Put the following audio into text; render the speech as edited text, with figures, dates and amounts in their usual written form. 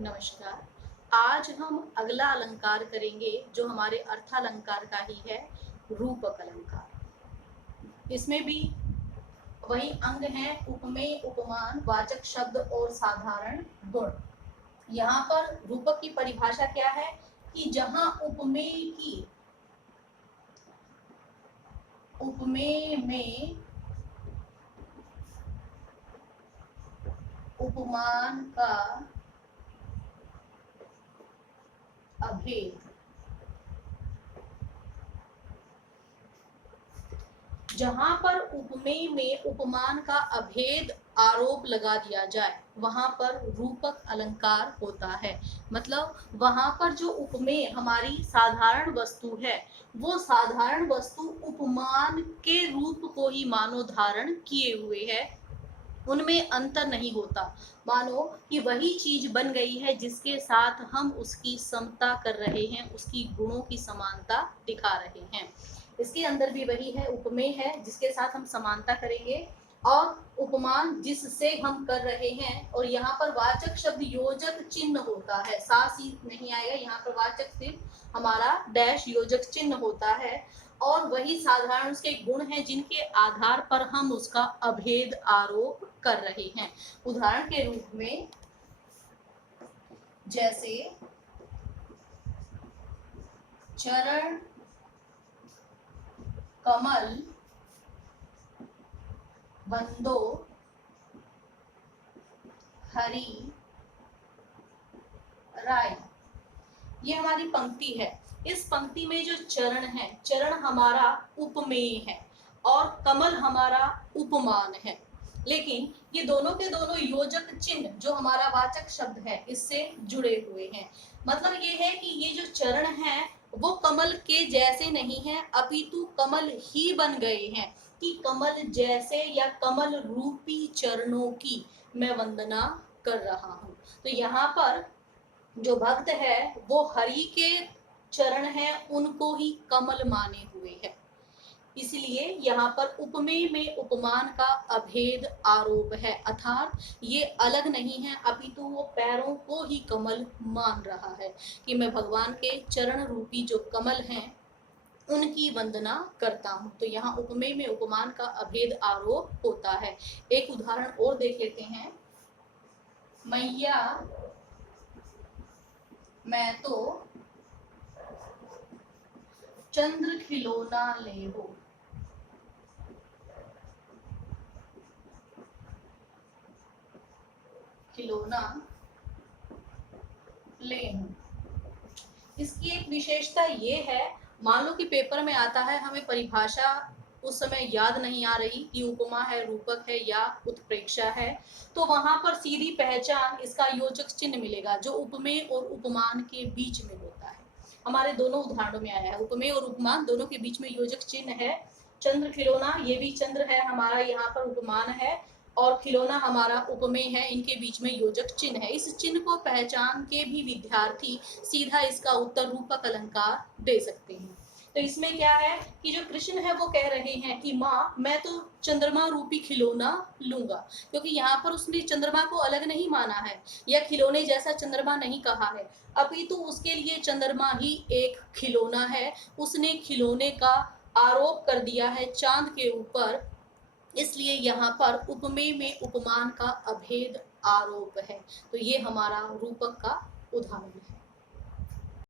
नमस्कार। आज हम अगला अलंकार करेंगे जो हमारे अर्थालंकार का ही है, रूपक अलंकार। इसमें भी वही अंग हैं, उपमेय, उपमान, वाचक शब्द और साधारण गुण। यहाँ पर रूपक की परिभाषा क्या है कि जहां उपमेय में उपमान का अभेद, जहां पर उपमेय में उपमान का अभेद आरोप लगा दिया जाए वहां पर रूपक अलंकार होता है। मतलब वहां पर जो उपमेय हमारी साधारण वस्तु है वो साधारण वस्तु उपमान के रूप को ही मानो धारण किए हुए है, उनमें अंतर नहीं होता। मानो कि वही चीज बन गई है जिसके साथ हम उसकी समता कर रहे हैं, उसकी गुणों की समानता दिखा रहे हैं। इसके अंदर भी वही है, उपमेय है जिसके साथ हम समानता करेंगे और उपमान जिससे हम कर रहे हैं। और यहाँ पर वाचक शब्द योजक चिन्ह होता है, सास ही नहीं आएगा, यहाँ पर वाचक सिर्फ हमारा डैश योजक चिन्ह होता है। और वही साधारण उसके गुण हैं जिनके आधार पर हम उसका अभेद आरोप कर रहे हैं। उदाहरण के रूप में जैसे चरण, कमल, बंदो, हरि, राय, ये हमारी पंक्ति है। इस पंक्ति में जो चरण है, चरण हमारा उपमेय है और कमल हमारा उपमान है। लेकिन ये दोनों के दोनों योजक चिन्ह जो हमारा वाचक शब्द है इससे जुड़े हुए हैं। मतलब ये है कि ये जो चरण है वो कमल के जैसे नहीं है, अपितु कमल ही बन गए हैं कि कमल जैसे या कमल रूपी चरणों की मैं वंदना कर रहा हूँ। तो यहाँ पर जो भक्त है वो हरि के चरण हैं, उनको ही कमल माने हुए है। इसलिए यहाँ पर उपमेय में उपमान का अभेद आरोप है, अर्थात ये अलग नहीं है अपितु वो पैरों को ही कमल मान रहा है कि मैं भगवान के चरण रूपी जो कमल हैं उनकी वंदना करता हूँ। तो यहाँ उपमेय में उपमान का अभेद आरोप होता है। एक उदाहरण और देख लेते हैं। मैया मैं तो चंद्र खिलौना ले हो। खिलौना ले हूं। इसकी एक विशेषता ये है, मान लो कि पेपर में आता है, हमें परिभाषा उस समय याद नहीं आ रही कि उपमा है, रूपक है या उत्प्रेक्षा है, तो वहां पर सीधी पहचान इसका योजक चिन्ह मिलेगा जो उपमेय और उपमान के बीच में होता है। हमारे दोनों उदाहरणों में आया है, उपमेय और उपमान दोनों के बीच में योजक चिन्ह है। चंद्र खिलौना, ये भी चंद्र है हमारा, यहाँ पर उपमान है और खिलौना हमारा उपमेय है, इनके बीच में योजक चिन्ह है। इस चिन्ह को पहचान के भी विद्यार्थी सीधा इसका उत्तर रूपक अलंकार दे सकते हैं। तो इसमें क्या है कि जो कृष्ण है वो कह रहे हैं कि माँ मैं तो चंद्रमा रूपी खिलौना लूंगा, क्योंकि यहाँ पर उसने चंद्रमा को अलग नहीं माना है या खिलौने जैसा चंद्रमा नहीं कहा है, अपितु उसके लिए चंद्रमा ही एक खिलौना है। उसने खिलौने का आरोप कर दिया है चांद के ऊपर, इसलिए यहाँ पर उपमेय में उपमान का अभेद आरोप है। तो ये हमारा रूपक का उदाहरण है।